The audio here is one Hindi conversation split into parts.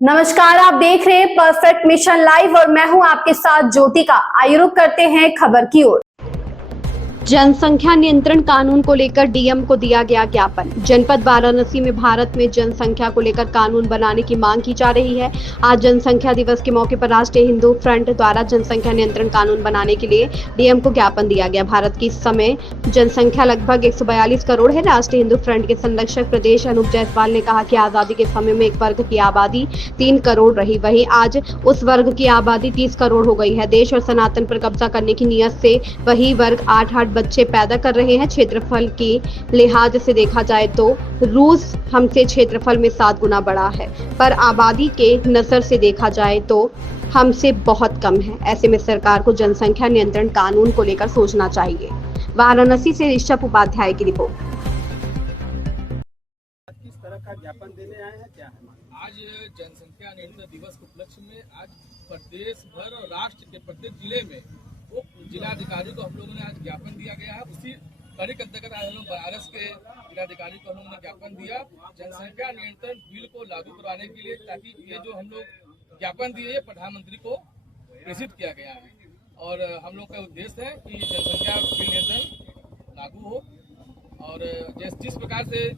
नमस्कार, आप देख रहे हैं परफेक्ट मिशन लाइव और मैं हूं आपके साथ ज्योतिका। आइए रुक करते हैं खबर की ओर। जनसंख्या नियंत्रण कानून को लेकर डीएम को दिया गया ज्ञापन। जनपद वाराणसी में भारत में जनसंख्या को लेकर कानून बनाने की मांग की जा रही है। आज जनसंख्या दिवस के मौके पर राष्ट्रीय हिंदू फ्रंट द्वारा जनसंख्या नियंत्रण कानून बनाने के लिए डीएम को ज्ञापन दिया गया। भारत की इस समय जनसंख्या लगभग 142 करोड़ है। राष्ट्रीय हिंदू फ्रंट के संरक्षक प्रदेश अनूप जायसवाल ने कहा कि आजादी के समय में एक वर्ग की आबादी 3 करोड़ रही, वहीं आज उस वर्ग की आबादी 30 करोड़ हो गई है। देश और सनातन पर कब्जा करने की नीयत से वही वर्ग 8 बच्चे पैदा कर रहे हैं। क्षेत्रफल के लिहाज से देखा जाए तो रूस हमसे क्षेत्रफल में 7 गुना बड़ा है, पर आबादी के नजर से देखा जाए तो हमसे बहुत कम है। ऐसे में सरकार को जनसंख्या नियंत्रण कानून को लेकर सोचना चाहिए। वाराणसी से ऋषभ उपाध्याय की रिपोर्ट। किस तरह का ज्ञापन देने आए हैं, क्या है? आज जनसंख्या नियंत्रण दिवस के उपलक्ष्य में आज प्रदेश भर और राष्ट्र के प्रत्येक जिले में वो जिलाधिकारी को हम लोगों ने आज ज्ञापन दिया गया है। उसी कड़ी के अंतर्गत आज हम लोग बनारस के जिलाधिकारी को हम लोगों ने ज्ञापन दिया जनसंख्या नियंत्रण बिल को लागू करवाने के लिए, ताकि ये जो हम लोग ज्ञापन दिए ये प्रधानमंत्री को प्रेषित किया गया है। और हम लोग का उद्देश्य है कि जनसंख्या बिल नियंत्रण लागू हो। और जिस प्रकार से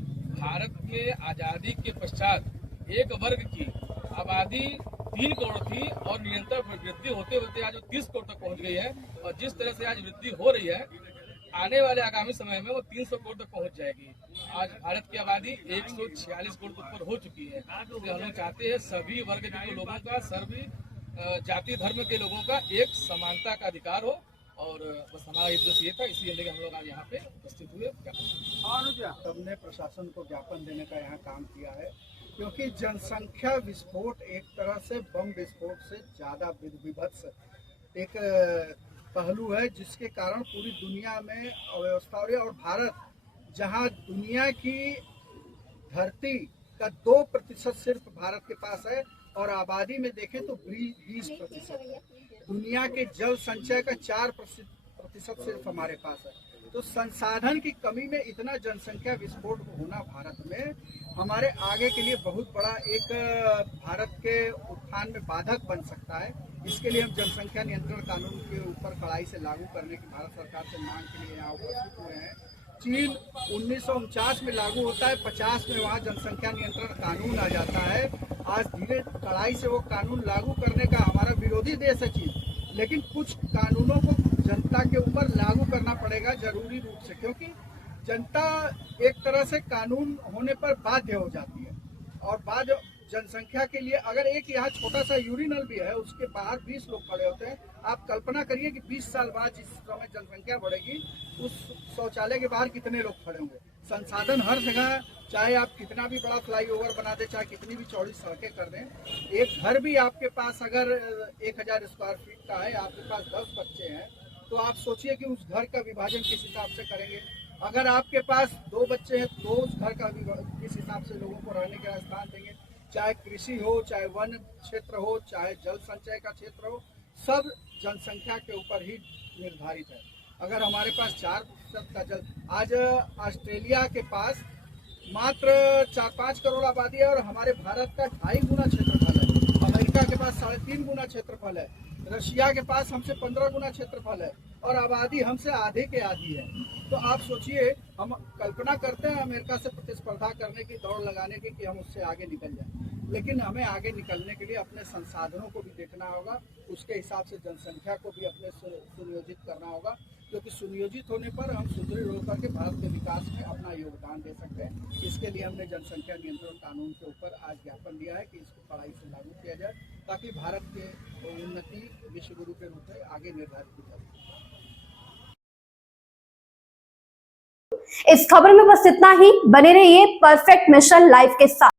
भारत में आज़ादी के पश्चात एक वर्ग की आबादी 3 करोड़ थी और निरंतर वृद्धि होते होते आज वो 30 करोड़ तक पहुंच गई है, और जिस तरह से आज वृद्धि हो रही है आने वाले आगामी समय में वो 300 करोड़ तक पहुंच जाएगी। आज भारत की आबादी 146 करोड़ ऊपर हो चुकी है। तो हम लोग चाहते हैं सभी वर्ग के लोगों का, सभी जाति धर्म के लोगों का एक समानता का अधिकार हो। और बस हमारा उद्देश्य ये था, इसलिए हम लोग आज यहाँ पे उपस्थित हुए। हमने प्रशासन को ज्ञापन देने का यहाँ काम किया है, क्योंकि जनसंख्या विस्फोट एक तरह से बम विस्फोट से ज़्यादा विभत्स एक पहलू है, जिसके कारण पूरी दुनिया में अव्यवस्था हो रही है। और भारत जहाँ दुनिया की धरती का 2% सिर्फ भारत के पास है, और आबादी में देखें तो 20%। दुनिया के जल संचय का 4% सिर्फ हमारे पास है। तो संसाधन की कमी में इतना जनसंख्या विस्फोट होना भारत में हमारे आगे के लिए बहुत बड़ा एक भारत के उत्थान में बाधक बन सकता है। इसके लिए हम जनसंख्या नियंत्रण कानून के ऊपर कड़ाई से लागू करने की भारत सरकार से मांग के लिए यहाँ उपस्थित हुए हैं। चीन 1949 में लागू होता है, 50 में वहाँ जनसंख्या नियंत्रण कानून आ जाता है। आज धीरे कड़ाई से वो कानून लागू करने का हमारा विरोधी देश है चीन, लेकिन कुछ कानूनों को जनता के ऊपर लागू करना पड़ेगा जरूरी रूप से, क्योंकि जनता एक तरह से कानून होने पर बाध्य हो जाती है। और बाद जनसंख्या के लिए अगर एक यहाँ छोटा सा यूरिनल भी है, उसके बाहर 20 लोग खड़े होते हैं। आप कल्पना करिए कि 20 साल बाद जिस समय जनसंख्या बढ़ेगी, उस शौचालय के बाहर कितने लोग खड़े होंगे। संसाधन हर जगह, चाहे आप कितना भी बड़ा फ्लाईओवर बना दें, चाहे कितनी भी चौड़ी सड़कें कर दें, एक घर भी आपके पास अगर 1000 स्क्वायर फीट का है, आपके पास 10 बच्चे हैं, तो आप सोचिए कि उस घर का विभाजन किस हिसाब से करेंगे। अगर आपके पास 2 बच्चे हैं तो उस घर का किस हिसाब से लोगों को रहने का स्थान देंगे। चाहे कृषि हो, चाहे वन क्षेत्र हो, चाहे जल संचय का क्षेत्र हो, सब जनसंख्या के ऊपर ही निर्धारित है। अगर हमारे पास 4% का जल, आज ऑस्ट्रेलिया के पास मात्र 4-5 करोड़ आबादी है और हमारे भारत का 2.5 गुना क्षेत्रफल है। अमेरिका के पास 3.5 गुना क्षेत्रफल है। रशिया के पास हमसे 15 गुना क्षेत्रफल है, और आबादी हमसे आधे के आधी है। तो आप सोचिए, हम कल्पना करते हैं अमेरिका से प्रतिस्पर्धा करने की, दौड़ लगाने की, कि हम उससे आगे निकल जाएं, लेकिन हमें आगे निकलने के लिए अपने संसाधनों को भी देखना होगा, उसके हिसाब से जनसंख्या को भी अपने सुनियोजित करना होगा, क्योंकि सुनियोजित होने पर हम सुदृढ़ होकर के भारत के विकास में अपना योगदान दे सकते हैं। इसके लिए हमने जनसंख्या नियंत्रण कानून के ऊपर आज ज्ञापन दिया है कि इसको कड़ाई से लागू किया जाए, ताकि भारत के उन्नति विश्व गुरु के रूप में आगे निर्धारित की जाए। इस खबर में बस इतना ही। बने रहिए परफेक्ट मिशन लाइव के साथ।